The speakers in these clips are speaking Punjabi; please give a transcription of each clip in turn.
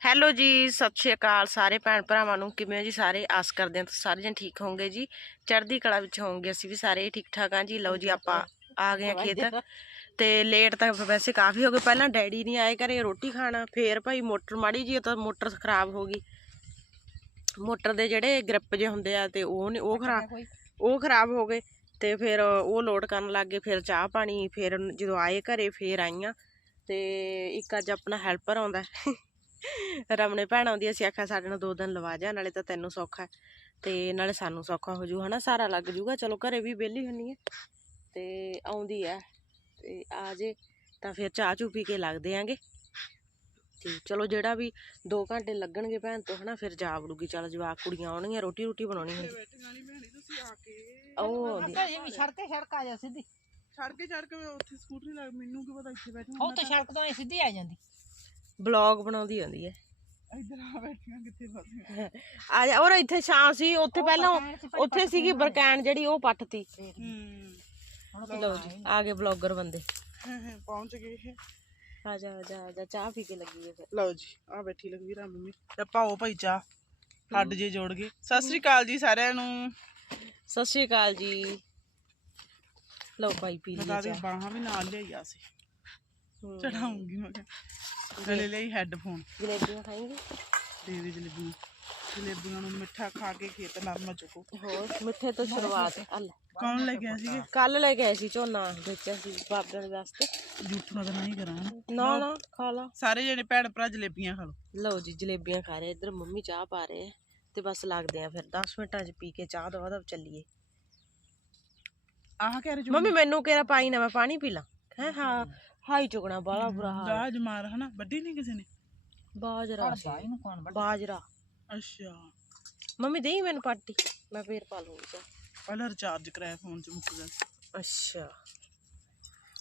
ਹੈਲੋ ਜੀ ਸਤਿ ਸ਼੍ਰੀ ਅਕਾਲ ਸਾਰੇ ਭੈਣ ਭਰਾਵਾਂ ਨੂੰ ਕਿਵੇਂ ਹੋ ਜੀ ਸਾਰੇ? ਆਸ ਕਰਦੇ ਹਾਂ ਤੁਸੀਂ ਸਾਰੇ ਜਣ ਠੀਕ ਹੋਵੋਗੇ ਜੀ। ਚੜ੍ਹਦੀ ਕਲਾ ਵਿੱਚ ਹੋਵੋਗੇ ਅਸੀਂ ਵੀ ਸਾਰੇ ਠੀਕ ਠਾਕ ਹਾਂ ਜੀ। ਲਓ ਜੀ ਆਪਾਂ ਆ ਗਏ ਹਾਂ ਖੇਤ। ਤੇ ਲੇਟ ਤਾਂ ਵੈਸੇ ਕਾਫੀ ਹੋ ਗਏ। ਪਹਿਲਾਂ ਡੈਡੀ ਨਹੀਂ ਆਏ ਘਰੇ ਰੋਟੀ ਖਾਣਾ ਫੇਰ ਭਾਈ ਮੋਟਰ ਮਾੜੀ ਜੀ ਤਾਂ ਮੋਟਰ ਖਰਾਬ ਹੋ ਗਈ। ਮੋਟਰ ਦੇ ਜਿਹੜੇ ਗ੍ਰਿਪ ਜੇ ਹੁੰਦੇ ਆ ਤੇ ਉਹ ਨੇ ਉਹ ਖਰਾਬ ਉਹ ਖਰਾਬ ਹੋ ਗਏ ਤੇ ਫਿਰ ਉਹ ਲੋਡ ਕਰਨ ਲੱਗ ਗਏ। ਫਿਰ ਚਾਹ ਪਾਣੀ ਫਿਰ ਜਦੋਂ ਆਏ ਘਰੇ ਫਿਰ ਆਈਆਂ। ਤੇ ਇੱਕ ਅੱਜ ਆਪਣਾ ਹੈਲਪਰ ਆਉਂਦਾ। ਰਮਣੇ ਭੈਣ ਆਉਂਦੀ ਅਸੀਂ ਆਖਿਆ ਸਾਡੇ ਨਾਲ ਦੋ ਦਿਨ ਲਵਾ ਜਾ ਨਾਲੇ ਤਾਂ ਤੈਨੂੰ ਸੌਖਾ ਹੈ। ਤੇ ਨਾਲੇ ਸਾਨੂੰ ਸੌਖਾ ਹੋ ਜੂ ਹਨਾ? ਸਾਰਾ ਲੱਗ ਜੂਗਾ। ਚਲੋ ਘਰੇ ਵੀ ਵਿਹਲੀ ਹੁੰਨੀ ਹੈ ਤੇ ਆਉਂਦੀ ਹੈ ਤੇ ਆ ਜੇ ਤਾਂ ਫਿਰ ਚਾਹ ਚੂ ਪੀ ਕੇ ਲੱਗਦੇ ਆਂਗੇ। ਤੇ ਚਲੋ ਜਿਹੜਾ ਵੀ 2 ਘੰਟੇ ਲੱਗਣਗੇ ਭੈਣ ਤੋਂ ਹਨਾ? ਫਿਰ ਜਾ ਵੜੂਗੀ। ਚਲ ਜਵਾਕ ਕੁੜੀਆਂ ਆਉਣਗੀਆਂ ਰੋਟੀ ਰੋਟੀ ਬਣਾਉਣੀ ਹੁੰਦੀ। ਉਹ ਸੜਕ ਸੜਕ ਆ ਜਾ ਸਿੱਧੀ। ਛੜ ਕੇ ਛੜ ਕੇ ਉੱਥੇ ਸਕੂਟਰੀ ਲੱਗ ਮੈਨੂੰ ਕੀ ਪਤਾ ਇੱਥੇ ਬੈਠਣਾ ਉਹ ਤਾਂ ਸੜਕ ਤੋਂ ਸਿੱਧੀ ਆ ਜਾਂਦੀ। ਬਲੌਗ ਬਣਾਉਂਦੀ ਹੁੰਦੀ ਹੈ। ਇੱਧਰ ਆ ਬੈਠੀਆਂ ਕਿੱਥੇ ਫਸੀਆਂ ਆ ਜਾ ਔਰ ਇੱਥੇ ਛਾਂ ਸੀ ਉੱਥੇ ਪਹਿਲਾਂ ਉੱਥੇ ਸੀਗੀ ਬਰਕੈਨ ਜਿਹੜੀ ਉਹ ਪੱਟਤੀ ਹੂੰ। ਲਓ ਜੀ ਆ ਗਏ ਬਲੌਗਰ ਬੰਦੇ। ਪਹੁੰਚ ਗਏ ਆ ਜਾ ਆ ਜਾ ਆ ਜਾ ਚਾਹ ਪੀ ਕੇ ਲੱਗੀ ਹੈ ਫਿਰ। ਲਓ ਜੀ ਆ ਬੈਠੀ ਲਖਵੀਰਾ ਮੰਮੀ। ਤੇ ਪਾਓ ਭਾਈ ਚਾਹ ਹੱਡ ਜੇ ਜੋੜ ਗਏ ਸਤਿ ਸ੍ਰੀ ਅਕਾਲ ਜੀ ਸਾਰਿਆਂ ਨੂੰ। ਸਤਿ ਸ਼੍ਰੀ ਅਕਾਲ ਜੀ। ਲਓ ਭਾਈ ਪੀ ਲਈ ਚਾਹ। ਬਾਹਾਂ ਵੀ ਨਾਲ ਲਿਆਈਆ ਸੀ। ਹੂੰ। ਚੜਾਉਂਗੀ ਮੈਂ ਗਲੇ ਲਈ ਹੈੱਡਫੋਨ ਜਲੇਬੀਆਂ ਖਾਏਂਗੇ? ਦੇ ਦੇ ਜਲੇਬੀਆਂ। ਜਲੇਬੀਆਂ ਨੂੰ ਮਿੱਠਾ ਖਾ ਕੇ ਖੇਤ ਨਰਮਾ ਚੁੱਕੋ। ਹੋਰ ਮਿੱਠੇ ਤੋਂ ਸ਼ੁਰੂਆਤ ਕੌਣ ਲੈ ਗਿਆ ਸੀਗੇ? ਕੱਲ ਲੈ ਆਏ ਸੀ ਝੋਨਾ ਵੇਚਿਆ ਸੀ ਬਾਬਿਆਂ ਦੇ ਵਾਸਤੇ। ਜੂਠਣਾ ਤਾਂ ਨਹੀਂ ਕਰਾਂ। ਨਾ ਨਾ ਖਾ ਲਾ। ਸਾਰੇ ਜਣੇ ਭੈਣ ਭਰਾ ਜਲੇਬੀਆਂ ਖਾ ਲਓ। ਲਓ ਜੀ ਜਲੇਬੀਆਂ ਖਾ ਰਹੇ। ਇੱਧਰ ਮੰਮੀ ਚਾਹ ਪਾ ਰਹੇ ਆ ਤੇ ਬਸ ਲੱਗਦੇ ਆ ਫਿਰ। 10 ਮਿੰਟਾਂ 'ਚ ਪੀ ਕੇ ਚਾਹ ਦਵਾ ਦਵ ਚੱਲੀਏ। ਆਹ ਕਹਿ ਰਹੇ ਮੰਮੀ ਮੈਨੂੰ ਕਿਹੜਾ ਪਾਈ ਨਾ ਮੈਂ ਪਾਣੀ ਪੀ ਲਾਂ। ਹੈ ਹਾਂ। ਹਾਈ ਚੁਗਣਾ ਬਾਲਾ ਬੁਰਾ ਹਾਲ। ਗਾਜ ਮਾਰ ਹਨਾ ਵੱਡੀ ਨਹੀਂ ਕਿਸੇ ਨੇ? ਬਾਜਰਾ। ਸੀ। ਇਹਨੂੰ ਕੌਣ ਵੱਢ ਬਾਜਰਾ। ਅੱਛਾ। ਮੰਮੀ ਦੇਈ ਮੈਨੂੰ ਪਾਟੀ ਮੈਂ ਫੇਰ ਪਾ ਲੂੰਗੀ ਚਾਹ। ਪਹਿਲਾਂ ਰਿਚਾਰਜ ਕਰਾਇਆ ਫੋਨ ਚ ਮੁੱਕ ਗਿਆ। ਅੱਛਾ।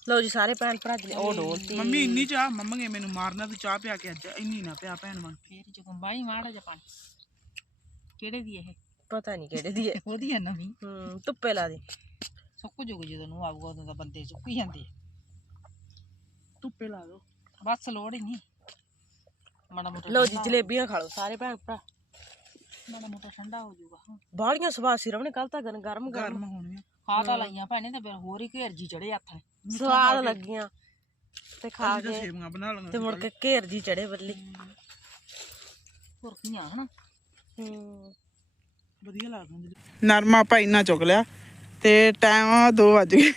ਲਓ ਜੀ ਸਾਰੇ ਭੈਣ ਭਰਾ ਜੀ ਉਹ ਡੋਲਤੀ। ਮੰਮੀ ਇੰਨੀ ਚਾਹ ਮੰਮਗੇ ਮੈਨੂੰ ਮਾਰਨਾ ਤੂੰ ਚਾਹ ਪਿਆ ਕੇ ਅੱਜ ਇੰਨੀ ਨਾ ਪਿਆ ਭੈਣ ਬਣ ਫੇਰ ਚ ਬਾਈ ਮਾੜਾ ਜਿਹਾ ਪਾਣੀ। ਕਿਹੜੇ ਦੀ ਇਹ? ਪਤਾ ਨਹੀਂ ਕਿਹੜੇ ਦੀ ਹੈ। ਉਹਦੀ ਹੈ ਨਵੀਂ। ਹੂੰ ਧੁੱਪੇ ਲਾ ਦੇ। ਸੁੱਕ ਜੂਗ ਜਦੋਂ ਨੂੰ ਆਊਗਾ ਉਦੋਂ ਤਾਂ ਬੰਦੇ ਸੁੱਕੀ ਜਾਂਦੇ ਆ। ਧੁੱਪੇ ਲਾ ਦੋ ਬਸ ਲੋੜ ਹੀ ਨਹੀਂ। ਮਾੜਾ ਮੋਟਾ ਲਓ ਜੀ ਜਲੇਬੀਆਂ ਖਾ ਲਓ ਸਾਰੇ ਭੈਣ ਭਰਾ। ਮਾੜਾ ਮੋਟਾ ਠੰਡਾ ਹੋ ਜਾਊਗਾ। ਬਾਹਲੀਆਂ ਸਵਾਦ ਸੀ ਰਵਣੇ ਕੱਲ ਤਾਂ ਗਰਮ ਗਰਮ। ਗਰਮ ਹੋਣੀਆਂ ਖਾ ਤਾਂ ਲਾਈਆਂ ਭੈਣੇ ਤੇ ਫਿਰ ਹੋਰ ਹੀ ਘੇਰ ਜੀ ਚੜੇ ਹੱਥ ਨੇ। ਸਵਾਦ ਲੱਗੀਆਂ। ਤੇ ਖਾ ਕੇ ਸੇਵੀਆਂ ਬਣਾ ਲਵਾਂਗੇ ਤੇ ਮੁੜ ਕੇ ਘੇਰ ਜੀ ਚੜੇ ਬੱਲੀ ਹੋਰ ਕੀਆਂ ਹਨਾ? ਹੂੰ। ਵਧੀਆ ਲੱਗਦਾ ਨਰਮਾ ਭਾਈ ਨਾ ਚੁੱਕ ਲਿਆ ਤੇ ਟਾਈਮ 2 ਵਜ ਗਏ।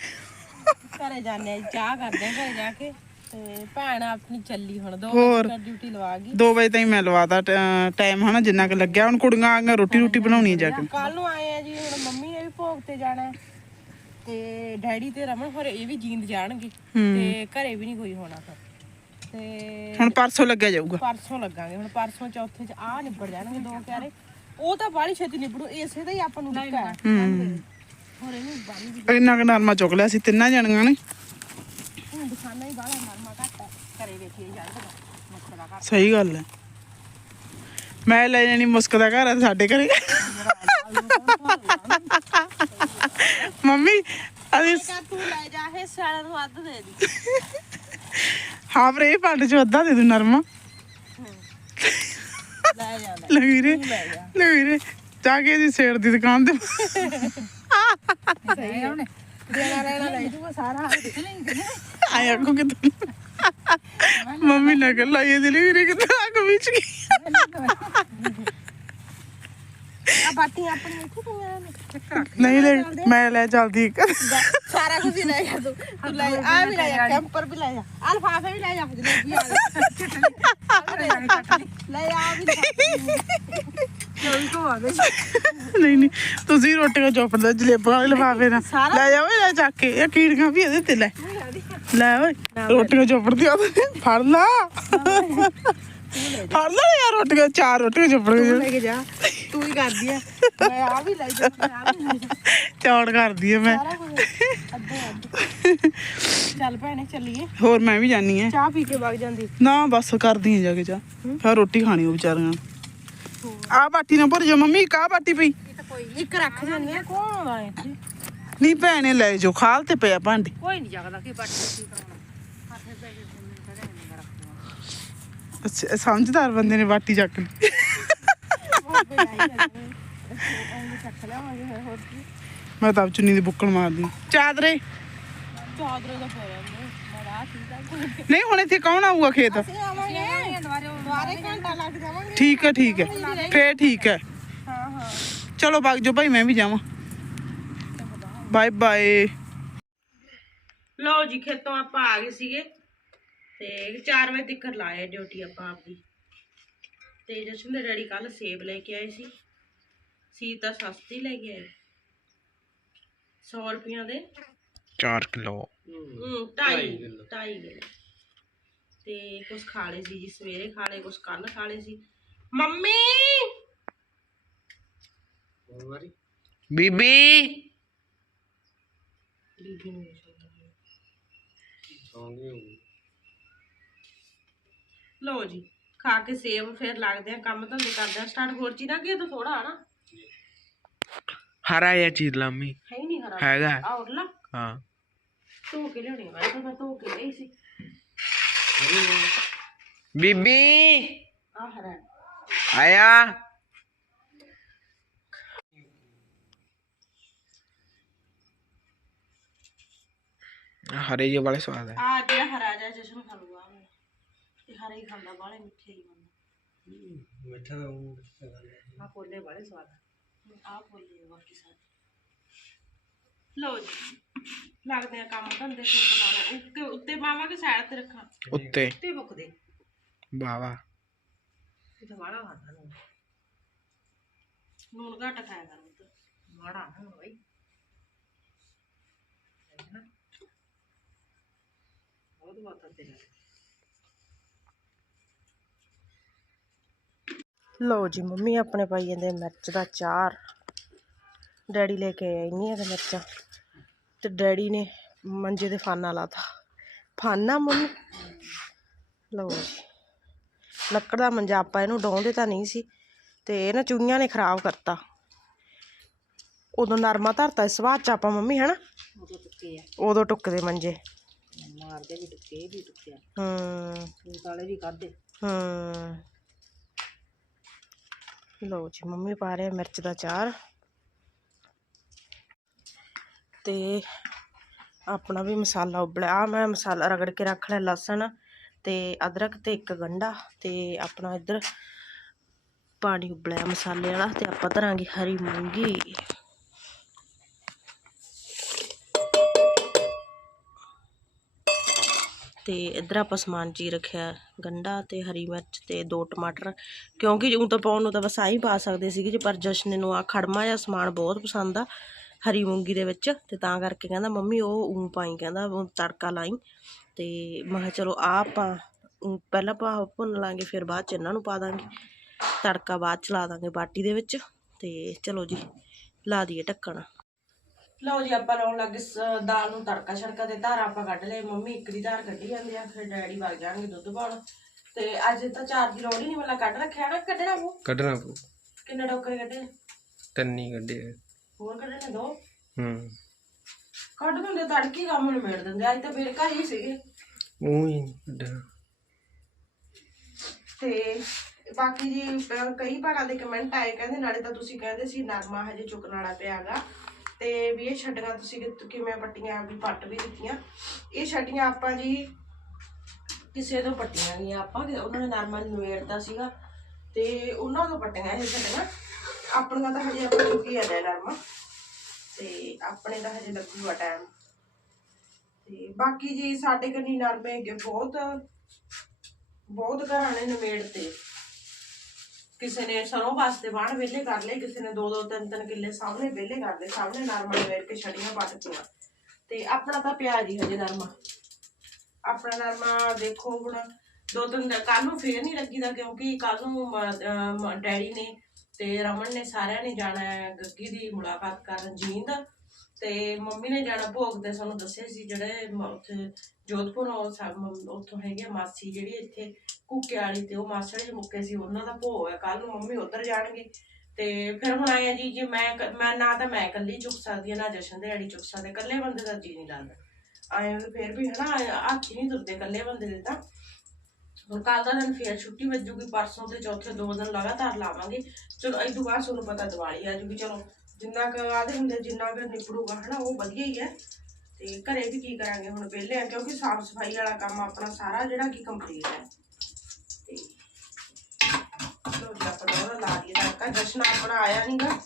ਘਰੇ ਜਾਂਦੇ ਆ ਜੀ, ਚਾਹ ਕਰਦੇ ਆ ਘਰੇ ਜਾ ਕੇ। ਤੇ ਭੈਣ ਆਪਣੀ ਚੱਲੀ ਹੁਣ ਹੋਰ। ਡਿਊਟੀ ਲਵਾ ਗਈ। 2 ਵਜੇ ਤਾਈਂ ਮੈਂ ਲਵਾਤਾ ਟਾਈਮ ਹਨਾ ਜਿੰਨਾ ਕੁ ਲੱਗਿਆ। ਹੁਣ ਕੁੜੀਆਂ ਆ ਗਈਆਂ ਰੋਟੀ ਰੋਟੀ ਬਣਾਉਣੀ ਆ ਜਾ ਕੇ। ਕੱਲ ਨੂੰ ਆਏ ਆ ਜੀ ਹੁਣ ਮੰਮੀ ਨੇ ਵੀ ਭੋਗ ਤੇ ਜਾਣਾ ਹੈ। ਤੇ ਡੈਡੀ ਤੇ ਰਮਨ ਹੋਰ ਇਹ ਵੀ ਜੀਂਦ ਜਾਣਗੇ। ਤੇ ਘਰੇ ਵੀ ਨਹੀਂ ਕੋਈ ਹੋਣਾ ਫਿਰ ਤੇ ਹੁਣ ਪਰਸੋਂ ਲੱਗਿਆ ਜਾਊਗਾ। ਪਰਸੋਂ ਲੱਗਾਂਗੇ ਹੁਣ ਪਰਸੋਂ ਚੌਥੇ ਚ ਆ ਨਿਬੜ ਜਾਣਗੇ ਦੋ ਪਿਆਰੇ। ਉਹ ਤਾਂ ਬਾਹਲੀ ਛੇਤੀ ਨਿਬੜੂ ਇਸੇ ਦਾ ਹੀ ਆਪਾਂ ਨੂੰ ਦਿੱਕਾ ਹੈ। ਹੂੰ। ਹੋਰ ਇਹਨੂੰ ਬੰਨ ਵੀ ਇੰਨਾ ਕੁ ਨਰਮਾ ਚੁੱਕ ਲਿਆ ਸੀ ਤਿੰਨਾਂ ਜਣੀਆਂ ਨੇ। ਦੁਕਾਨਾਂ ਹੀ ਬਾਹਲਾ ਨਰਮਾ ਘੱਟ ਹੈ ਘਰੇ ਵੇਖੀ ਜਾਂਦਾ ਮੁੱਖ ਦਾ ਘਰ। ਸਹੀ ਗੱਲ ਹੈ। ਮੈਂ ਲੈ ਜਾਣੀ ਮੁਸਕ ਦਾ ਘਰ ਆ ਸਾਡੇ ਘਰੇ। ਮੰਮੀ ਅਸੀਂ ਕਾ ਤੂੰ ਲੈ ਜਾ ਇਹ ਸਾਲਿਆਂ ਨੂੰ ਦੇ ਦੀ। ਹਾਫ ਰੇ ਪੰਡ ਚ ਅੱਧਾ ਦੇ ਦੂ ਨਰਮਾ। ਲੈ ਜਾ ਲੈ ਲਵੀਰੇ ਲੈ ਜਾ। ਲਵੀਰੇ ਜਾ ਕੇ ਜੀ ਸੇੜ ਦੀ ਦੁਕਾਨ ਤੇ। ਸਹੀ ਦੇਣਾ ਲੈਣਾ ਲੈ ਜੂਗਾ ਸਾਰਾ। ਆਇਆ ਕੋ ਕਿ ਮੰਮੀ ਨੇ ਕਿ ਲਾਈ ਦੀ ਲਵੀਰੇ ਕਿ ਅੱਗ ਵਿੱਚ ਗਈ? ਆ ਬਾਟੀ ਆਪਣੀ ਇੱਥੇ ਪਈਆਂ ਨੇ। ਨਹੀਂ ਲੈ ਮੈਂ ਲੈ ਜਲਦੀ ਇੱਕ। ਸਾਰਾ ਕੁਝ ਹੀ ਲੈ ਜਾ ਤੂੰ। ਤੂੰ ਲੈ ਆ ਵੀ ਲੈ ਜਾ ਕੈਂਪਰ ਵੀ ਲੈ ਜਾ। ਆ ਲਫਾਫੇ ਵੀ ਲੈ ਜਾ ਜਲੇਬੀ ਆ ਲੈ ਆ ਵੀ ਕੋ ਆ ਗਈ ਨਹੀਂ ਨਹੀਂ ਤੁਸੀਂ ਰੋਟੀਆਂ ਚੁੱਪਦਾ ਜਲੇਬਾਂ ਵਾਲੇ ਲਿਫਾਫੇ ਨਾਲ। ਲੈ ਜਾ ਓਏ ਲੈ ਚੱਕ ਕੇ। ਇਹ ਕੀੜੀਆਂ ਵੀ ਇਹਦੇ ਤੇ ਲੈ। ਲੈ ਓਏ ਰੋਟੀਆਂ ਚੁੱਪੜਦੀ ਆ ਫੜ ਲਾ। ਫੜ ਲਾ ਯਾਰ ਰੋਟੀਆਂ ਚਾਰ ਰੋਟੀਆਂ ਚੁੱਪੜ ਲੈ ਕੇ ਜਾ। ਤੂੰ ਹੀ ਕਰਦੀ ਆ। ਮੈਂ ਆ ਵੀ ਲੈ ਜਾ ਮੈਂ ਆ ਵੀ ਲੈ ਜਾ ਚੌੜ ਕਰਦੀ ਆ ਮੈਂ। ਸਾਰਾ ਕੁਝ ਅੱਧੇ ਅੱਧ। ਚੱਲ ਭੈਣੇ ਚੱਲੀਏ। ਹੋਰ ਮੈਂ ਵੀ ਜਾਨੀ ਆ। ਚਾਹ ਪੀ ਕੇ ਵਗ ਜਾਂਦੀ। ਨਾ ਬਸ ਕਰਦੀ ਆ ਜਾ ਕੇ ਜਾ ਫਿਰ ਰੋਟੀ ਖਾਣੀ ਉਹ ਵਿਚਾਰੀਆਂ ਆ ਬਾਟੀ ਨਾ ਭੁਰ ਜਾ ਮੰਮੀ ਕਾ ਬਾਟੀ ਪਈ? ਇੱਕ ਰੱਖ ਜਾਂਦੇ ਆ। ਕੌਣ ਆਉਂਦਾ ਇੱਥੇ? ਨਹੀਂ ਭੈਣੇ ਲੈ ਜੋ ਖਾਲ ਤੇ ਪਿਆ ਭਾਂਡੇ। ਕੋਈ ਨਹੀਂ ਜਗਦਾ ਕਿ ਬੱਟ ਕੀ ਕਰਾਉਣਾ ਅੱਛਾ, ਸਮਝਦਾਰ ਬੰਦੇ ਨੇ ਬਾਟੀ ਚੱਕ ਲਈ। ਮੈਂ ਤਾਂ ਆਪ ਚੁੰਨੀ ਦੀ ਬੁੱਕਣ ਮਾਰਦੀ। ਚਾਦਰੇ। ਚਾਦਰੇ ਦਾ ਪੈ ਜਾਂਦੇ ਮੜਾ ਠੀਕ ਆ। ਨਹੀਂ ਹੁਣ ਇੱਥੇ ਕੌਣ ਆਊਗਾ ਖੇਤ? ਆਵਾਂਗੇ। ਦੁਆਰੇ ਘੰਟਾ ਲੱਗ ਜਾਵਾਂਗੇ। ਠੀਕ ਹੈ ਠੀਕ ਹੈ ਫੇਰ ਠੀਕ ਹੈ ਹਾਂ ਹਾਂ। ਚਲੋ ਬਾਗ ਜੋ ਭਾਈ ਮੈਂ ਵੀ ਜਾਵਾਂ। Bye bye. ਲਓ ਜੀ ਖੇਤੋਂ ਆਪਾਂ ਆ ਗਏ ਸੀਗੇ। ਤੇ 4 ਵਜੇ ਤੱਕ ਲਾਇਆ ਡਿਊਟੀ ਆਪਾਂ ਆਪਦੀ। ਤੇ ਜਸ਼ਨ ਦੇ ਡੈਡੀ ਕੱਲ ਸੇਬ ਲੈ ਕੇ ਆਏ ਸੀ। ਸੀ ਤਾਂ ਸਸਤੀ ਲੈ ਕੇ ਆਏ। 100 ਰੁਪਈਆਂ ਦੇ। 4 ਕਿਲੋ। ਹੂੰ ਢਾਈ ਢਾਈ ਕਿਲੋ। ਤੇ ਕੁਛ ਖਾ ਲਏ ਸੀ ਜੀ ਸਵੇਰੇ ਖਾ ਲਏ ਕੁਛ ਕੱਲ ਖਾ ਲਏ ਸੀ। ਮੰਮੀ! ਬੀਬੀ! ਨੂੰ ਲਓ ਜੀ। ਖਾ ਕੇ ਸੇਬ ਫਿਰ ਲੱਗਦੇ ਆ ਕੰਮ ਧੰਦੇ ਕਰਦੇ ਆ। ਸਟਾਰਟ ਹੋਰ ਚੀਜ਼ਾਂ ਕੀ ਤਾਂ ਥੋੜਾ ਆ ਨਾ ਹਰਾ ਜਾਂ ਚੀਰ ਲਾਮੀ। ਹੈ ਹੀ ਨਹੀਂ ਹਰਾ। ਹੈਗਾ। ਆ ਉਰਲਾ ਹਾਂ। ਧੋ ਕੇ ਲਿਆਉਣੀ ਆ, ਮੈਂ ਤਾਂ ਮੈਂ ਧੋ ਕੇ ਲਈ ਸੀ। ਬੀਬੀ! ਆ ਹਰਾ ਆਇਆ। ਹਰੇ ਜਿਹੇ ਵਾਲੇ ਸਵਾਦ ਹੈ ਆ ਜਿਹੜਾ ਹਰਾ ਜਿਹਾ ਜਸ਼ਨ ਖਾ ਲੂਗਾ ਤੇ ਹਰਾ ਹੀ ਖਾਂਦਾ ਬਾਲੇ ਮਿੱਠੇ ਹੀ ਖਾਂਦਾ ਮਿੱਠਾ ਤਾਂ ਆ ਪੋਲੇ ਬਾਲੇ ਸਵਾਦ ਆ। ਪੋਲੇ ਬਾਕੀ ਸਾਰੇ। ਲਓ ਜੀ ਲੱਗਦੇ ਆ ਕੰਮ ਧੰਦੇ ਫਿਰ ਬਣਾਉਣਾ ਉੱਤੇ ਉੱਤੇ ਮਾਮਾ ਕੇ ਸਾਈਡ ਤੇ ਰੱਖਾਂ? ਉੱਤੇ। ਉੱਤੇ ਮੁੱਕਦੇ। ਵਾਵਾ ਇਹ ਤਾਂ ਵਾਲਾ ਖਾਂਦਾ ਨੂੰ ਨੂਨ ਘੱਟ ਖਾਇਆ ਕਰ ਪੁੱਤ। ਮਾੜਾ ਨਾ ਬਈ। ਬਹੁਤ ਬਾਤਾਂ ਤੇਰਾ। ਲਓ ਜੀ ਮੰਮੀ ਆਪਣੇ ਪਾਈ ਜਾਂਦੇ ਮਿਰਚ ਦਾ ਚਾਰ। ਡੈਡੀ ਲੈ ਕੇ ਆਏ ਨਹੀਂ ਹੈਗਾ ਮਿਰਚਾਂ। ਤੇ ਡੈਡੀ ਨੇ ਮੰਜੇ ਤੇ ਫਾਨਾ ਲਾਤਾ। ਫਾਨਾ ਮੰਮੀ? ਲਓ ਜੀ। ਲੱਕੜ ਦਾ ਮੰਜਾ ਆਪਾਂ ਇਹਨੂੰ ਡਾਉਂਦੇ ਤਾਂ ਨਹੀਂ ਸੀ। ਤੇ ਇਹ ਨਾ ਚੂਹੀਆਂ ਨੇ ਖਰਾਬ ਕਰਤਾ। ਉਦੋਂ ਨਰਮਾ ਧਰਤਾ ਇਸ ਵਾਰ ਚ ਆਪਾਂ ਮੰਮੀ ਹਨਾ? ਉਦੋਂ ਟੁੱਕੇ ਆ। ਉਦੋਂ ਟੁੱਕਦੇ ਮੰਜੇ। ਮਾਰਦੇ ਵੀ ਟੁੱਕੇ ਵੀ ਟੁੱਕਿਆ ਹੂੰ। ਵਾਲੇ ਵੀ ਕੱਢਦੇ ਹੂੰ। ਲਓ ਜੀ, ਮੰਮੀ ਪਾ ਰਹੇ ਮਿਰਚ ਦਾ ਚਾਰ ਤੇ ਆਪਣਾ ਵੀ ਮਸਾਲਾ ਉਬਲਿਆ। ਆ ਮੈਂ ਮਸਾਲਾ ਰਗੜ ਕੇ ਰੱਖ ਲਿਆ ਲਸਣ ਤੇ ਅਦਰਕ ਤੇ ਇੱਕ ਗੰਢਾ ਤੇ ਆਪਣਾ ਇੱਧਰ ਪਾਣੀ ਉਬਲਿਆ ਮਸਾਲੇ ਵਾਲਾ ਤੇ ਆਪਾਂ ਧਰਾਂਗੇ ਹਰੀ ਮੂੰਗੀ। ਤੇ ਇੱਧਰ ਆਪਾਂ ਸਮਾਨ ਚੀ ਰੱਖਿਆ ਗੰਢਾ ਤੇ ਹਰੀ ਮਿਰਚ ਤੇ ਦੋ ਟਮਾਟਰ, ਕਿਉਂਕਿ ਉਹ ਤਾਂ ਪਾਉਣ ਨੂੰ ਤਾਂ ਬਸ ਆਹੀ ਪਾ ਸਕਦੇ ਸੀਗੇ ਜੇ, ਪਰ ਜਸ਼ਨ ਨੂੰ ਆ ਖੜਮਾ ਜਿਹਾ ਸਮਾਨ ਬਹੁਤ ਪਸੰਦ ਆ ਹਰੀ ਮੂੰਗੀ ਦੇ ਵਿੱਚ, ਤੇ ਤਾਂ ਕਰਕੇ ਕਹਿੰਦਾ, ਮੰਮੀ, ਉਹ ਊਂ ਪਾਈ, ਕਹਿੰਦਾ ਤੜਕਾ ਲਾਈ। ਤੇ ਮੈਂ ਕਿਹਾ, ਚਲੋ ਆ ਆਪਾਂ ਪਹਿਲਾਂ ਆਪਾਂ ਭੁੰਨ ਲਾਂਗੇ, ਫਿਰ ਬਾਅਦ ਚ ਇਹਨਾਂ ਨੂੰ ਪਾ ਦਾਂਗੇ। ਤੜਕਾ ਬਾਅਦ ਚ ਲਾ ਦਾਂਗੇ ਬਾਟੀ ਦੇ ਵਿੱਚ, ਤੇ ਚਲੋ ਜੀ, ਲਾ ਦਈਏ ਢੱਕਣ। ਲਓ ਜੀ ਆਪਾਂ ਲਾਉਣ ਲੱਗੇ ਸ- ਦਾਲ ਨੂੰ ਤੜਕਾ ਛੜਕਾ ਤੇ ਧਾਰ ਆਪਾਂ ਕੱਢ ਲਏ। ਮੰਮੀ ਇੱਕ ਦੀ ਧਾਰ ਕੱਢੀ ਜਾਂਦੇ ਆ ਫਿਰ ਡੈਡੀ ਵਗ ਜਾਣਗੇ ਦੁੱਧ ਪਾਉਣ। ਤੇ ਅੱਜ ਤਾਂ ਚਾਰ ਦੀ ਲੋੜ ਹੀ ਨਹੀਂ ਮਤਲਬ ਕੱਢ ਰੱਖਿਆ ਨਾ ਕੱਢਣਾ ਉਹ ਕੱਢਣਾ ਪਊ। ਕਿੰਨੇ ਡੋਕਰੇ ਕੱਢੇ ਤੰਨੀ ਕੱਢੇ ਹੋਰ ਕੱਢਣੇ ਦੋ? ਹੂੰ। ਕੱਢ ਦਿੰਦੇ ਤੜਕੀ ਕੰਮ ਨੂੰ ਮੇੜ ਦਿੰਦੇ ਅੱਜ ਤਾਂ ਫਿਰ ਘਰ ਹੀ ਸੀਗੇ। ਉਹ ਹੀ ਕੱਢਣਾ। ਤੇ ਬਾਕੀ ਜੀ ਕਈ ਭੈਣਾਂ ਦੇ ਕਮੈਂਟ ਆਏ ਕਹਿੰਦੇ ਨਾਲੇ ਤਾਂ ਤੁਸੀਂ ਕਹਿੰਦੇ ਸੀ ਨਰਮਾ ਹਜੇ ਚੁੱਕਣ ਵਾਲਾ ਪਿਆਗਾ ਤੇ ਵੀ ਇਹ ਛੱਡੀਆਂ ਤੁਸੀਂ ਕਿਵੇਂ ਪੱਟੀਆਂ, ਵੀ ਪੱਟ ਵੀ ਦਿੱਤੀਆਂ। ਇਹ ਛੱਡੀਆਂ ਆਪਾਂ ਜੀ ਕਿਸੇ ਤੋਂ ਪੱਟੀਆਂ ਗਈਆਂ ਆਪਾਂ ਉਹਨਾਂ ਨੇ ਨਰਮਾ ਨਵੇੜਦਾ ਸੀਗਾ ਤੇ ਉਹਨਾਂ ਤੋਂ ਪੱਟੀਆਂ ਇਹ ਛੱਡੀਆਂ ਆਪਣੀਆਂ ਤਾਂ ਹਜੇ ਆਪਾਂ ਚੁੱਕੀ ਆ ਨਰਮਾ ਤੇ ਆਪਣੇ ਦਾ ਹਜੇ ਲੱਗੂਗਾ ਟਾਈਮ ਤੇ ਬਾਕੀ ਜੀ ਸਾਡੇ ਕੰਨੀ ਨਰਮੇ ਅੱਗੇ ਬਹੁਤ ਬਹੁਤ ਘਰਾਂ ਨੇ ਨਿਮੇੜ ਤੇ ਕਿਸੇ ਨੇ ਸਰੋਂ ਵਾਸਤੇ ਬਾਣ ਵਿਹਲੇ ਕਰ ਲਏ, ਕਿਸੇ ਨੇ ਦੋ ਦੋ ਤਿੰਨ ਤਿੰਨ ਕਿੱਲੇ ਸਾਹਮਣੇ ਵਿਹਲੇ ਕਰ ਲਏ, ਸਾਹਮਣੇ ਨਰਮਾ ਨਿਮੇੜ ਕੇ ਛੜੀਆਂ ਪੱਟ ਤੇ ਆਪਣਾ ਤਾਂ ਪਿਆ ਜੀ ਹਜੇ ਨਰਮਾ। ਆਪਣਾ ਨਰਮਾ ਦੇਖੋ ਹੁਣ, ਦੋ ਤਿੰਨ ਕੱਲ ਨੂੰ ਫੇਰ ਨਹੀਂ ਲੱਗੀਦਾ ਕਿਉਂਕਿ ਕੱਲ ਨੂੰ ਡੈਡੀ ਨੇ ਤੇ ਰਮਨ ਨੇ ਸਾਰਿਆਂ ਨੇ ਜਾਣਾ ਹੈ ਗੱਗੀ ਦੀ ਮੁਲਾਕਾਤ ਕਰਨ ਜੀਂਦ ਤੇ ਮੰਮੀ ਨੇ ਜਾਣਾ ਭੋਗ ਦੇ ਸਾਨੂੰ ਦੱਸਿਆ ਸੀ ਜਿਹੜੇ ਮ- ਉੱਥੇ ਜੋਧਪੁਰ ਉਹ ਸਾ- ਮ- ਉੱਥੋਂ ਹੈਗੇ ਆ ਮਾਸੀ ਜਿਹੜੀ ਇੱਥੇ ਕੁੱਕੇ ਵਾਲੀ ਤੇ ਉਹ ਮਾਸੜ ਜੀ ਮੁੱਕੇ ਸੀ, ਉਹਨਾਂ ਦਾ ਭੋਗ ਹੈ ਕੱਲ ਨੂੰ ਮੰਮੀ ਉੱਧਰ ਜਾਣਗੇ। ਤੇ ਫਿਰ ਹੁਣ ਆਇਆ ਜੀ, ਜੇ ਮੈਂ ਕ- ਮੈਂ ਨਾ ਤਾਂ ਮੈਂ ਇਕੱਲੀ ਚੁੱਕ ਸਕਦੀ ਹਾਂ ਨਾ ਜਸ਼ਨ ਦੇ ਡੈਡੀ ਚੁੱਕ ਸਕਦੇ, ਇਕੱਲੇ ਬੰਦੇ ਦਾ ਜੀ ਨਹੀਂ ਲੱਗਦਾ। ਆਏ ਫਿਰ ਵੀ ਹਨਾ ਹੱਥ ਹੀ ਨਹੀਂ ਤੁਰਦੇ ਇਕੱਲੇ ਬੰਦੇ ਦੇ ਤਾਂ। ਹੁਣ ਕੱਲ ਦਾ ਦਿਨ ਫੇਰ ਛੁੱਟੀ ਵੱਜੂਗੀ, ਪਰਸੋਂ ਤੇ ਚੌਥੇ ਦੋ ਦਿਨ ਲਗਾਤਾਰ ਲਾਵਾਂਗੇ। ਚਲੋ ਇਹ ਤੋਂ ਬਾਅਦ ਤੁਹਾਨੂੰ ਪਤਾ ਦੀਵਾਲੀ ਆ ਜੂਗੀ, ਚਲੋ। ਜਿੰਨਾ ਕੁ ਆਦੇ ਹੁੰਦੇ, ਜਿੰਨਾ ਕੁ ਨਿਪੜੂਗਾ ਹਨਾ, ਉਹ ਵਧੀਆ ਹੀ ਹੈ। ਤੇ ਘਰੇ ਵੀ ਕੀ ਕਰਾਂਗੇ ਹੁਣ ਵਿਹਲੇ ਆ, ਕਿਉਂਕਿ ਸਾਫ਼ ਸਫ਼ਾਈ ਵਾਲਾ ਕੰਮ ਆਪਣਾ ਸਾਰਾ ਜਿਹੜਾ ਕਿ ਕੰਪਲੀਟ ਹੈ। ਤੇ ਚਲੋ ਜੀ, ਆਪਾਂ ਉਹਦਾ ਲਾ ਦਈਏ ਤੜਕਾ। ਜਸ਼ਨ ਆਪਣਾ ਆਇਆ ਨਹੀਂਗਾ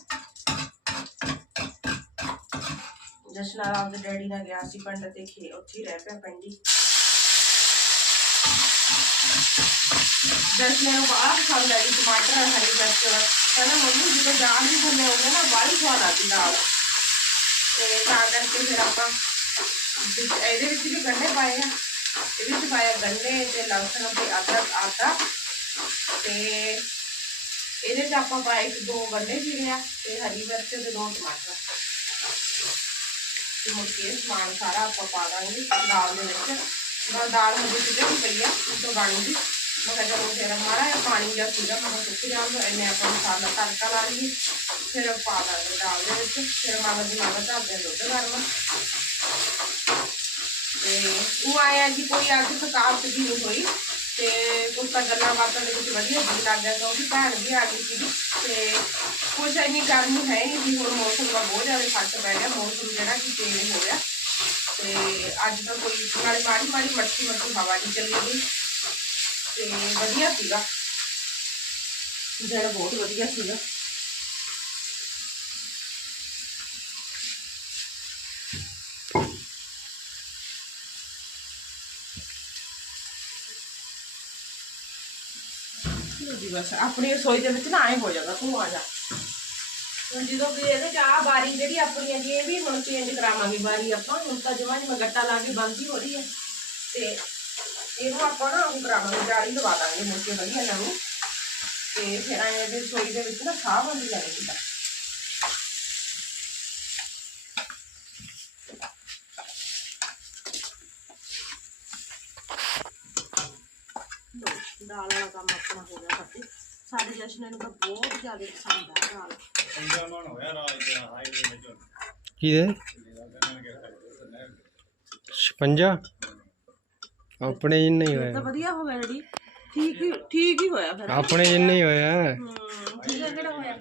ਜਸ਼ਨ ਆਪਦੇ ਡੈਡੀ ਨਾਲ ਗਿਆ ਸੀ ਪਿੰਡ ਤੇ ਖੇ, ਉੱਥੇ ਹੀ ਰਹਿ ਪਿਆ ਪਿੰਡੀ ਜਸ਼ਨ ਨੂੰ ਬਾਹਰ ਪਸੰਦ ਆਈ ਟਮਾਟਰ ਹਰੀ ਮਿਰਚ। ਕਹਿੰਦਾ ਮੰਮੀ, ਜਦੋਂ ਜਾਣ ਦੀ ਥੱਲੇ ਆਉਂਦੇ ਨਾ, ਬਾਹਲੀ ਸਵਾਦ ਆਦੀ ਦਾਲ। ਤੇ ਤਾਂ ਕਰਕੇ ਫਿਰ ਆਪਾਂ ਇਹਦੇ ਵਿੱਚ ਵੀ ਗੰਢੇ ਪਾਏ ਆ। ਇਹਦੇ ਵਿੱਚ ਪਾਇਆ ਗੰਢੇ ਤੇ ਲਸਣ ਤੇ ਅਦਰਕ, ਆਟਾ। ਤੇ ਇਹਦੇ ਚ ਆਪਾਂ ਪਾਇਆ ਇੱਕ ਦੋ ਗੰਢੇ ਚੀਰੇ ਆ ਤੇ ਹਰੀ ਮਿਰਚ ਤੇ ਦੋ ਟਮਾਟਰ। ਤੇ ਮੁੜ ਕੇ ਸਮਾਨ ਸਾਰਾ ਆਪਾਂ ਪਾ ਦਾਂਗੇ ਦਾਲ ਦੇ ਵਿੱਚ। ਬਸ ਦਾਲ ਹਜੇ ਸਿੱਧੀ ਪਈ ਆ ਉਹ ਤੋਂ ਬਣੂਗੀ ਮੈਂ ਕਿਹਾ ਚਲੋ ਫਿਰ ਮਾੜਾ ਜਿਹਾ ਪਾਣੀ ਜਾਂ ਸੀਗਾ, ਮੈਂ ਕਿਹਾ ਸੁੱਕ ਜਾਣ ਦੋ ਇਹਨੇ ਆਪਾਂ ਮਸਾਲਾ ਤੜਕਾ ਲਾ ਲਈਏ, ਫਿਰ ਪਾ ਦਾਂਗੇ ਦਾਲ ਦੇ ਵਿੱਚ, ਫਿਰ ਮਾਮਾ ਜੀ ਮਾਮਾ ਦੁੱਧ ਗਰਮ। ਤੇ ਉਹ ਆਇਆ ਜੀ ਕੋਈ ਅੱਜ ਥਕਾਵਟ ਵੀ ਨਹੀਂ ਹੋਈ, ਤੇ ਕੁਝ ਤਾਂ ਗੱਲਾਂ ਬਾਤਾਂ ਦੇ ਵਿੱਚ ਵਧੀਆ ਜੀ ਲੱਗ ਗਿਆ, ਕਿਉਂਕਿ ਭੈਣ ਵੀ ਆ ਗਈ ਸੀ ਤੇ ਕੁਝ ਇੰਨੀ ਗਰਮੀ ਹੈ ਨਹੀਂ ਜੀ ਹੁਣ ਮੌਸਮ ਦਾ ਬਹੁਤ ਜ਼ਿਆਦਾ ਫ਼ਰਕ ਪੈ ਗਿਆ, ਮੌਸਮ ਜਿਹੜਾ ਕਿ ਚੇਂਜ ਹੋ ਗਿਆ ਤੇ ਅੱਜ ਤਾਂ ਕੋਈ ਨਾਲੇ ਮਾੜੀ ਮਾੜੀ ਮੱਠੀ ਮੱਠੀ ਹਵਾ ਜੀ ਚੱਲੀ ਗਈ ਤੇ ਵਧੀਆ ਸੀਗਾ। ਜਿਹੜਾ ਬਹੁਤ ਵਧੀਆ ਸੀਗਾ। ਲਓ ਬਸ ਆਪਣੀ ਰਸੋਈ ਦੇ ਵਿੱਚ ਨਾ ਆਏ ਹੋ ਜਾਂਦਾ, ਤੂੰ ਆ ਜਾ। ਹੁਣ ਜਦੋਂ ਵੀ ਇਹਦੇ ਚ ਆ ਬਾਰੀ ਜਿਹੜੀ ਆਪਣੀ ਹੈ ਇਹ ਵੀ ਹੁਣ ਚੇਂਜ ਕਰਾਵਾਂਗੇ ਬਾਰੀ ਆਪਾਂ। ਹੁਣ ਤਾਂ ਜਮਾਂ ਜਿਵੇਂ ਗੱਟਾ ਲਾ ਕੇ ਬੰਦ ਹੀ ਹੋ ਰਹੀ ਹੈ। ਤੇ ਇਹਨੂੰ ਆਪਾਂ ਨਾ ਉਹ ਕਰਾਵਾਂਗੇ, ਜਾਲੀ ਲਵਾ ਦਾਂਗੇ ਮੁੜ ਵਧੀਆ ਨਵੀਂ। ਤੇ ਫਿਰ ਐਂ ਇਹਦੇ ਰਸੋਈ ਦੇ ਵਿੱਚ ਨਾ ਸਾਹ ਬੰਦੀ ਲੱਗੇਗੀ ਦਾਲ ਵਾਲਾ ਕੰਮ ਆਪਣਾ ਹੋ ਗਿਆ ਸਾਡੇ ਸਾਡੇ ਜਸ਼ਨ ਨੂੰ ਤਾਂ ਬਹੁਤ ਜ਼ਿਆਦਾ ਪਸੰਦ ਆ ਦਾਲ ਕਿਹਦੇ 56 ਆਪਣੇ ਜਿੰਨਾ ਹੀ ਤਾਂ ਹੋਇਆ ਵਧੀਆ ਹੋ ਗਿਆ ਡੈਡੀ ਠੀਕ ਹੀ ਠੀਕ ਹੀ ਹੋਇਆ ਫਿਰ। ਆਪਣੇ ਜਿੰਨਾ ਹੀ ਹੋਇਆ ਹਮ, ਠੀਕ ਹੈ ਕਿਹੜਾ ਹੋਇਆ?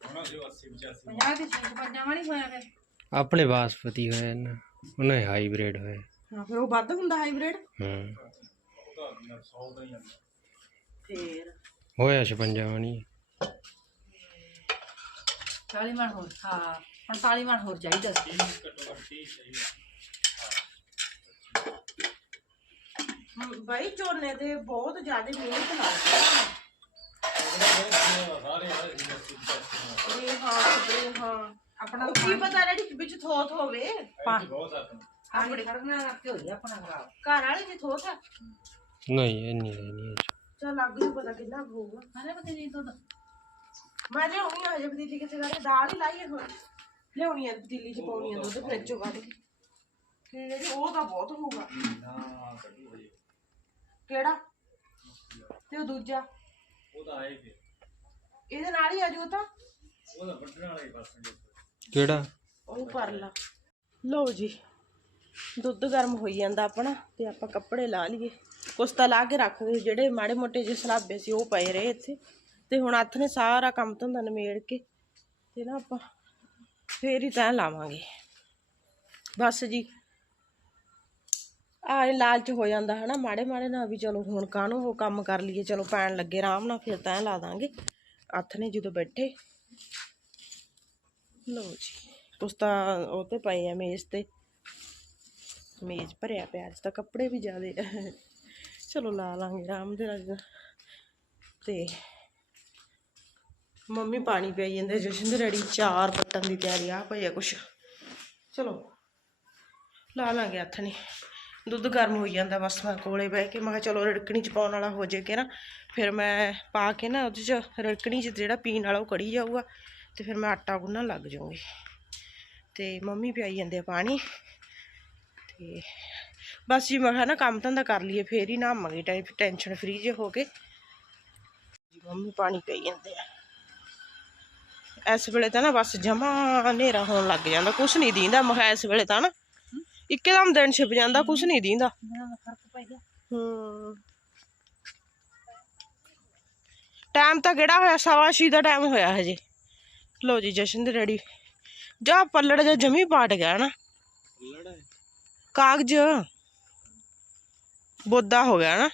50 ਤੇ 56 ਵਾਲੀ ਹੋਇਆ ਫਿਰ? ਆਪਣੇ ਬਾਸਪਤੀ ਹੋਇਆ ਨਾ ਉਹਨਾਂ ਹਾਈਬ੍ਰਿਡ ਹੋਇਆ ਹਾਂ ਫਿਰ ਉਹ ਵੱਧ ਹੁੰਦਾ ਹਾਈਬ੍ਰਿਡ? ਹੂੰ। ਫੇਰ। ਹੋਇਆ 56 ਵਾਲੀ। 40 ਮਣ ਹੋਰ ਹਾਂ 45 ਮਣ ਹੋਰ ਚਾਹੀਦਾ ਸੀ। ਬਾਈ ਝੋਨੇ ਤੇ ਬਹੁਤ ਜ਼ਿਆਦਾ ਮਿਹਨਤ ਹੈ ਇਹ ਹਾਂ ਇਹ ਹਾਂ। ਆਪਣਾ ਕੀ ਪਤਾ ਰੈਡੀ ਵਿੱਚ ਥੋਥ ਹੋਵੇ। ਆਪਣੇ ਕਰਨਾ ਰੱਖੇ ਹੋਈ ਆਪਣਾ ਘਰ ਵਾਲੇ ਦੀ ਥੋਥ ਨਹੀਂ ਨਹੀਂ ਚਲ ਲੱਗ ਜੂ ਪਤਾ ਕਿੰਨਾ ਕੁ ਹੋਊਗਾ। ਹਰੇ ਪਤਾ ਨਹੀਂ ਦੁੱਧ। ਮੈਂ ਲਿਆਉਣੀ ਆ ਹਜੇ ਪਤੀਲੀ ਕਿੱਥੇ ਕਰੇ ਦਾਲ ਹੀ ਲਾਈ ਹੈ ਹੁਣ ਲਿਆਉਣੀ ਆ ਪਤੀਲੀ ਚ ਪਾਉਣੀ ਆ ਦੁੱਧ ਫ੍ਰਿਜ ਚੋਂ ਕੱਢ ਕੇ। ਕਿਹੜੀ ਉਹ ਤਾਂ ਬਹੁਤ ਹੋਊਗਾ। ਕਿਹੜਾ? ਤੇ ਉਹ ਦੂਜਾ? ਇਹਦੇ ਨਾਲ ਹੀ ਆ ਜਾਊ ਤਾਂ? ਕਿਹੜਾ? ਉਹ ਕਰ ਲਾ ਲਓ ਜੀ। ਦੁੱਧ ਗਰਮ ਹੋਈ ਜਾਂਦਾ ਆਪਣਾ ਤੇ ਆਪਾਂ ਕੱਪੜੇ ਲਾ ਲਈਏ। ਕੁਛ ਤਾਂ ਲਾ ਕੇ ਰੱਖਦੇ ਜਿਹੜੇ ਮਾੜੇ ਮੋਟੇ ਜਿਹੇ ਸਲਾਬੇ ਸੀ, ਉਹ ਪਏ ਰਹੇ ਇੱਥੇ। ਤੇ ਹੁਣ ਹੱਥ ਨੇ ਸਾਰਾ ਕੰਮ ਧੰਦਾ ਨਿਮੇੜ ਕੇ ਤੇ ਨਾ ਆਪਾਂ ਫੇਰ ਹੀ ਤੈਂ ਲਾਵਾਂਗੇ। ਬਸ ਜੀ। ਆ ਲਾਲਚ ਹੋ ਜਾਂਦਾ ਹਨਾ। ਮਾੜੇ ਮਾੜੇ ਨਾਲ ਵੀ ਚਲੋ ਹੁਣ ਕਾਹਨੂੰ ਉਹ ਕੰਮ ਕਰ ਲਈਏ। ਚਲੋ ਪੈਣ ਲੱਗੇ, ਆਰਾਮ ਨਾਲ ਫਿਰ ਤੈਂ ਲਾ ਦਾਂਗੇ। ਹੱਥ ਨੇ ਜਦੋਂ ਬੈਠੇ। ਲਓ ਜੀ। ਕੁਛ ਤਾਂ ਉਹ ਤੇ ਪਏ ਆ ਮੇਜ਼ ਤੇ। ਮੇਜ਼ ਭਰਿਆ ਪਿਆ, ਅੱਜ ਤਾਂ ਕੱਪੜੇ ਵੀ ਜ਼ਿਆਦੇ ਚਲੋ ਲਾ ਲਾਂਗੇ ਆਰਾਮ ਦੇ ਨਾਲ। ਤੇ ਮੰਮੀ ਪਾਣੀ ਪਿਆਈ ਜਾਂਦੇ ਜਸ਼ਨ ਦੇ ਰੈਡੀ ਚਾਰ ਪੱਟਣ ਦੀ ਤਿਆਰੀ ਆ ਪਈ ਕੁਛ। ਚਲੋ ਲਾ ਲਾਂਗੇ ਹੱਥ ਨੇ। ਦੁੱਧ ਗਰਮ ਹੋਈ ਜਾਂਦਾ ਬਸ, ਮੈਂ ਕੋਲੇ ਬਹਿ ਕੇ, ਮੈਂ ਕਿਹਾ ਚਲੋ ਰੜਕਣੀ ਚ ਪਾਉਣ ਵਾਲਾ ਹੋ ਜੇ ਕੇ ਨਾ, ਫਿਰ ਮੈਂ ਪਾ ਕੇ ਨਾ ਉਹਦੇ ਚ ਰੜਕਣੀ ਚ ਜਿਹੜਾ ਪੀਣ ਵਾਲਾ ਉਹ ਕੜੀ ਜਾਊਗਾ, ਤੇ ਫਿਰ ਮੈਂ ਆਟਾ ਗੁੰਨਣ ਲੱਗ ਜਾਊਂਗੀ। ਤੇ ਮੰਮੀ ਪਿਆਈ ਜਾਂਦੇ ਆ ਪਾਣੀ। ਤੇ ਬਸ ਜੀ, ਮੈਂ ਕਿਹਾ ਨਾ ਕੰਮ ਧੰਦਾ ਕਰ ਲਈਏ, ਫੇਰ ਹੀ ਨਹਾਵਾਂਗੇ ਟਾਈਪ ਟੈਨਸ਼ਨ ਫਰੀ ਜੇ ਹੋ ਕੇ। ਜੀ, ਮੰਮੀ ਪਾਣੀ ਪਈ ਜਾਂਦੇ ਆ। ਇਸ ਵੇਲੇ ਤਾਂ ਨਾ ਬਸ ਜਮਾ ਹਨੇਰਾ ਹੋਣ ਲੱਗ ਜਾਂਦਾ, ਕੁਛ ਨਹੀਂ ਦੀਂਦਾ ਮੈਂ ਇਸ ਵੇਲੇ ਤਾਂ ਨਾ। ਇੱਕਦਮ ਦਿਨ ਛਿਪ ਜਾਂਦਾ, ਕੁਛ ਨਹੀਂ ਦੀਂਦਾ। ਹੂੰ। ਟਾਈਮ ਤਾਂ ਕਿਹੜਾ ਹੋਇਆ, ਸਵਾ ਛੇ ਦਾ ਟਾਈਮ ਹੋਇਆ ਹਜੇ। ਲੋ ਜੀ, ਜਸ਼ਨ ਦੇ ਰੈਡੀ। ਜਾ ਪੱਲੜ ਜਾ ਜਮੀ ਪਾਟ ਗਿਆ ਨਾ। ਕਾਗਜ਼। ਬੋਦਾ ਹੋ ਗਿਆ ਨਾ।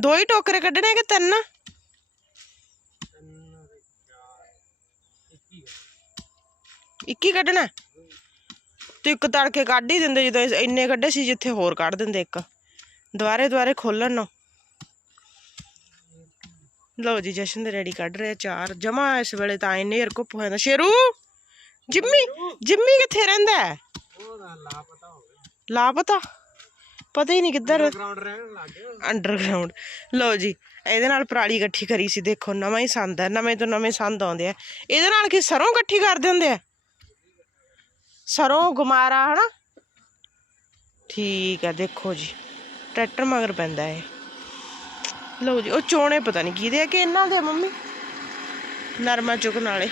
ਦੋ ਹੀ ਟੋਕਰੇ ਕੱਢਣੇ ਕਿ ਤਿੰਨ? ਇੱਕ ਹੀ ਕੱਢਣਾ। ਤੇ ਇੱਕ ਤੜਕੇ ਕੱਢ ਹੀ ਦਿੰਦੇ ਜਦੋਂ ਇੰਨੇ ਕੱਢੇ ਸੀ ਜਿੱਥੇ ਹੋਰ ਕੱਢ ਦਿੰਦੇ ਇੱਕ। ਦੁਬਾਰੇ ਦੁਬਾਰੇ ਖੋਲਣ ਨੂੰ ਲਓ ਜੀ ਜਸ਼ਨ ਦੇ ਰੈਡੀ ਕੱਢ ਰਿਹਾ ਚਾਰ। ਜਮਾ ਇਸ ਵੇਲੇ ਤਾਂ ਇੰਨੇ ਹਰ ਕੁੱਪ ਹੋ ਜਾਂਦਾ। ਸ਼ੇਰੂ! ਜਿੰਮੀ ਜਿੰਮੀ ਕਿੱਥੇ ਰਹਿੰਦਾ ਹੈ? ਲਾਪਤਾ। ਪਤਾ ਹੀ ਨਹੀਂ ਕਿੱਧਰ ਅੰਡਰਗਰਾਉਂਡ ਲਓ ਜੀ ਇਹਦੇ ਨਾਲ ਪਰਾਲੀ ਇਕੱਠੀ ਕਰੀ ਸੀ ਦੇਖੋ ਨਵਾਂ ਹੀ ਸੰਦ ਹੈ ਨਵੇਂ ਤੋਂ ਨਵੇਂ ਸੰਦ ਆਉਂਦੇ ਆ। ਇਹਦੇ ਨਾਲ ਕੀ ਸਰੋਂ ਇਕੱਠੀ ਕਰ ਦਿੰਦੇ ਆ? ਸਰੋਂ ਗੁਮਾਰਾ ਹਨਾ? ਠੀਕ ਹੈ ਦੇਖੋ ਜੀ ਟਰੈਕਟਰ ਮਗਰ ਪੈਂਦਾ ਹੈ ਲਓ ਜੀ, ਉਹ ਚੋਣੇ ਪਤਾ ਨਹੀਂ ਕਿਹਦੇ ਆ, ਕਿ ਇਹਨਾਂ ਦੇ ਮੰਮੀ? ਨਰਮਾ ਚੁਗਣ ਵਾਲੇ।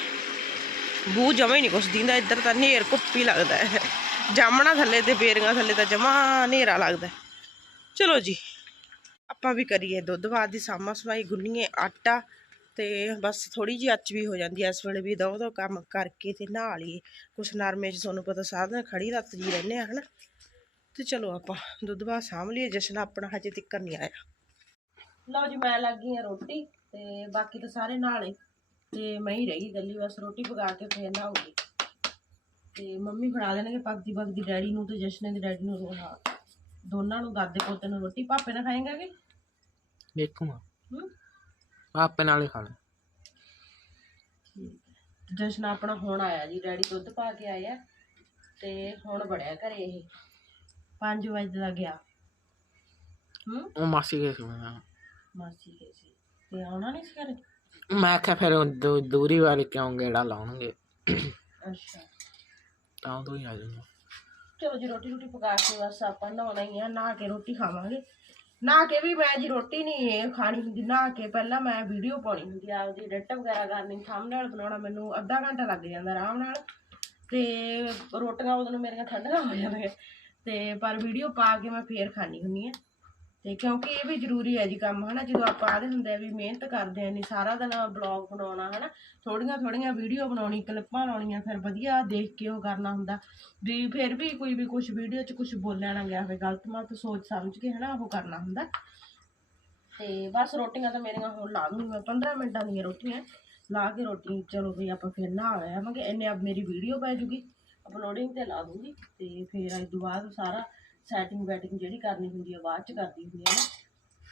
ਬੂ ਜਮਾ ਹੀ ਨਹੀਂ ਕੁਛ ਦਿੰਦਾ, ਇੱਧਰ ਤਾਂ ਨੇਰ ਕੁੱਪੀ ਲੱਗਦਾ ਹੈ। ਜਾਮਣਾ ਥੱਲੇ ਤੇ ਬੇਰੀਆਂ ਥੱਲੇ ਤਾਂ ਜਮਾ ਹਨੇਰਾ ਲੱਗਦਾ ਚਲੋ ਜੀ, ਆਪਾਂ ਵੀ ਕਰੀਏ ਦੁੱਧ ਬਾਦ ਦੀ ਸਾਮਾ ਸਵਾਈ, ਗੁੰਨੀਏ ਆਟਾ ਤੇ ਬਸ ਥੋੜੀ ਜਿਹੀ ਅੱਚ ਵੀ ਹੋ ਜਾਂਦੀ ਐ ਇਸ ਵੇਲੇ ਵੀ ਦੋ ਦੋ ਕੰਮ ਕਰਕੇ ਤੇ ਨਹਾ ਲਈਏ। ਕੁਛ ਨਰਮੇ 'ਚ ਤੁਹਾਨੂੰ ਪਤਾ ਸਾਧਨ ਖੜੀ ਰੱਤ ਜੀ ਰਹਿੰਦੇ ਆ, ਹਨਾ? ਤੇ ਚਲੋ ਆਪਾਂ ਦੁੱਧ ਬਾਦ ਸਾਂਭ ਲਈਏ, ਜਸ਼ਨ ਆਪਣਾ ਹਜੇ ਤੱਕ ਨਹੀਂ ਆਇਆ। ਲਓ ਜੀ ਮੈਂ ਲੱਗ ਗਈ ਆ ਰੋਟੀ ਤੇ ਬਾਕੀ ਤਾਂ ਸਾਰੇ ਨਾਲੇ। ਤੇ ਮੈਂ ਹੀ ਰਹੀ ਗੱਲੀ ਬਸ ਰੋਟੀ ਪਕਾ ਕੇ ਫੇਰ ਨਹਾਉਂਗੀ। ਤੇ ਮੰਮੀ ਫੜਾ ਦੇਣਗੇ ਪੱਕਦੀ ਪੱਕਦੀ ਡੈਡੀ ਨੂੰ ਤੇ ਜਸ਼ਨੇ ਦੇ ਡੈਡੀ ਨੂੰ ਰੋਣਾ ਦੋਨਾਂ ਨੂੰ ਦਾਦੇ ਪੋਤੇ ਨੂੰ ਰੋਟੀ ਪਾਪੇ ਨਾਲ ਖਾਏਗਾ ਕਿ? ਦੇਖੂਗਾ ਹੂੰ? ਆਪੇ ਨਾਲੇ ਖਾ ਲੈ। ਜਸ਼ਨ ਆਪਣਾ ਹੁਣ ਆਇਆ ਜੀ ਡੈਡੀ ਦੁੱਧ ਪਾ ਕੇ ਆਇਆ ਤੇ ਹੁਣ ਬੜਿਆ ਘਰੇ ਇਹ। 5 ਵਜੇ ਦਾ ਗਿਆ। ਹੂੰ? ਉਹ ਮਾਸੀ ਕੇ ਸੀ ਮੈਂ ਮਾਸੀ ਕੇ ਸੀ। ਤੇ ਆਉਣਾ ਨਹੀਂ ਸੀ ਘਰੇ? ਮੈਂ ਕਿਹਾ ਫਿਰ ਉਹ ਦੂ- ਦੂਰੀ ਵਾਲੇ ਕਿਉਂ ਗੇੜਾ ਲਾਉਣਗੇ? ਅੱਛਾ। ਤਾਂ ਤੋਂ ਹੀ ਆ ਜਾਊਗਾ। ਚਲੋ ਜੀ ਰੋਟੀ ਰੋਟੀ ਪਕਾ ਕੇ ਬਸ ਆਪਾਂ ਨਹਾਉਣਾ ਹੀ ਆ ਨਹਾ ਕੇ ਰੋਟੀ ਖਾਵਾਂਗੇ। ਨਹਾ ਕੇ ਵੀ ਮੈਂ ਜੀ ਰੋਟੀ ਨਹੀਂ ਖਾਣੀ ਹੁੰਦੀ ਨਹਾ ਕੇ ਪਹਿਲਾਂ ਮੈਂ ਵੀਡੀਓ ਪਾਉਣੀ ਹੁੰਦੀ ਆ ਆਪਦੀ ਐਡਿਟ ਵਗੈਰਾ ਕਰਨੀ ਥੰਬਨੇਲ ਬਣਾਉਣਾ ਮੈਨੂੰ ਅੱਧਾ ਘੰਟਾ ਲੱਗ ਜਾਂਦਾ ਆਰਾਮ ਨਾਲ। ਤੇ ਰੋਟੀਆਂ ਉਦੋਂ ਮੇਰੀਆਂ ਠੰਡੀਆਂ ਹੋ ਜਾਂਦੀਆਂ ਤੇ ਪਰ ਵੀਡੀਓ ਪਾ ਕੇ ਮੈਂ ਫੇਰ ਖਾਣੀ ਹੁੰਦੀ ਆ। ਤੇ ਕਿਉਂਕਿ ਇਹ ਵੀ ਜ਼ਰੂਰੀ ਹੈ ਜੀ ਕੰਮ, ਹਨਾ? ਜਦੋਂ ਆਪਾਂ ਆਦੇ ਹੁੰਦੇ ਆ ਵੀ ਮਿਹਨਤ ਕਰਦੇ ਆ ਨਹੀਂ ਸਾਰਾ ਦਿਨ ਬਲੌਗ ਬਣਾਉਣਾ, ਹਨਾ? ਥੋੜੀਆਂ ਥੋੜੀਆਂ ਵੀਡੀਓ ਬਣਾਉਣੀ ਕਲਿੱਪਾਂ ਲਾਉਣੀਆਂ, ਫਿਰ ਵਧੀਆ ਦੇਖ ਕੇ ਉਹ ਕਰਨਾ ਹੁੰਦਾ। ਵੀ ਫਿਰ ਵੀ ਕੋਈ ਵੀ ਕੁਝ ਵੀਡੀਓ 'ਚ ਕੁਝ ਬੋਲਿਆ ਨਾ ਗਿਆ ਹੋਵੇ, ਗਲਤ ਮਤ ਸੋਚ ਸਮਝ ਕੇ, ਹਨਾ, ਉਹ ਕਰਨਾ ਹੁੰਦਾ। ਤੇ ਬਸ ਰੋਟੀਆਂ ਤਾਂ ਮੇਰੀਆਂ ਹੁਣ ਲਾ ਦੂੰਗੀ ਮੈਂ 15 ਮਿੰਟਾਂ ਦੀਆਂ ਰੋਟੀਆਂ। ਲਾ ਕੇ ਰੋਟੀ, ਚਲੋ ਵੀ ਆਪਾਂ ਫਿਰ ਨਾ ਆਵਾਂਗੇ ਇੰਨੇ ਆਪ ਮੇਰੀ ਵੀਡੀਓ ਪੈ ਜੂਗੀ। ਅਪਲੋਡਿੰਗ ਤੇ ਲਾ ਦੂੰਗੀ ਤੇ ਫਿਰ ਅੱਜ ਤੋਂ ਬਾਅਦ ਸਾਰਾ ਸੈਟਿੰਗ ਬੈਟਿੰਗ ਜਿਹੜੀ ਕਰਨੀ ਹੁੰਦੀ ਹੈ ਬਾਅਦ ਚ ਕਰਦੀ ਹੁੰਦੀ ਹੈ ਨਾ।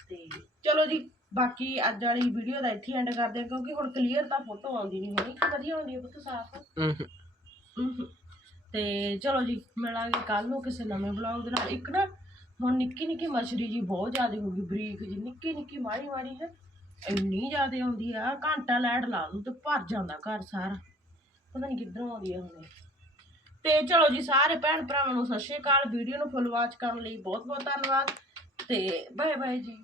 ਤੇ ਚਲੋ ਜੀ ਬਾਕੀ ਅੱਜ ਵਾਲੀ ਵੀਡੀਓ ਦਾ ਇੱਥੇ ਐਂਡ ਕਰਦੇ ਹਾਂ ਕਿਉਂਕਿ ਹੁਣ ਕਲੀਅਰ ਤਾਂ ਫੋਟੋ ਆਉਂਦੀ ਨਹੀਂ ਹੋਣੀ। ਵਧੀਆ ਆਉਂਦੀ ਹੈ ਪੁੱਤ ਸਾਫ਼। ਤੇ ਚਲੋ ਜੀ ਮਿਲਾਂਗੇ ਕੱਲ ਨੂੰ ਕਿਸੇ ਨਵੇਂ ਬਲੌਗ ਦੇ ਨਾਲ। ਇੱਕ ਨਾ ਹੁਣ ਨਿੱਕੀ ਨਿੱਕੀ ਮਛਲੀ ਜੀ ਬਹੁਤ ਜ਼ਿਆਦਾ ਹੋ ਗਈ ਬਰੀਕ ਜੀ। ਨਿੱਕੀ ਨਿੱਕੀ ਮਾੜੀ ਮਾੜੀ ਹੈ ਇੰਨੀ ਜ਼ਿਆਦਾ ਆਉਂਦੀ ਆ ਘੰਟਾ ਲੈਟ ਲਾ ਦੂੰ ਤੇ ਭਰ ਜਾਂਦਾ ਘਰ ਸਾਰਾ। ਪਤਾ ਨਹੀਂ ਕਿੱਧਰੋਂ ਆਉਂਦੀ ਆ ਹੁਣ। ਤੇ ਚਲੋ ਜੀ, ਸਾਰੇ ਭੈਣ ਭਰਾਵਾਂ ਨੂੰ ਸਤਿ ਸ਼੍ਰੀ ਅਕਾਲ। ਵੀਡੀਓ ਨੂੰ ਫੁੱਲ ਵਾਚ ਕਰਨ ਲਈ ਬਹੁਤ ਬਹੁਤ ਧੰਨਵਾਦ ਤੇ ਬਾਏ ਬਾਏ ਜੀ।